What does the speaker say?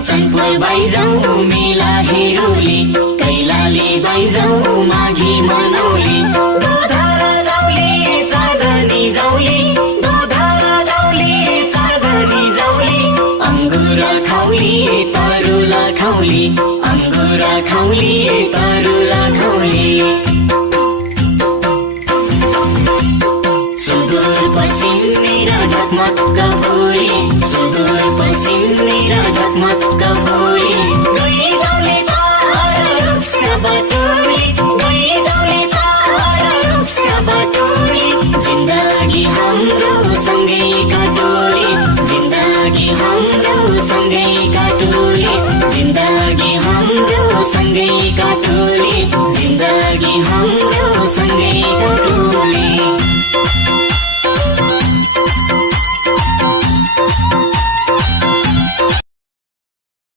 कञ्चनपुर बाइजाऊ मेला हेरोली कैलाली बाइजाऊ माघी मनौली दोधारा जाउली चाँदनी जाउली दोधारा जाउली चाँदनी जाउली अंगुरा खाउली तरुला खाउली अंगुरा खाउली तरुला खाउली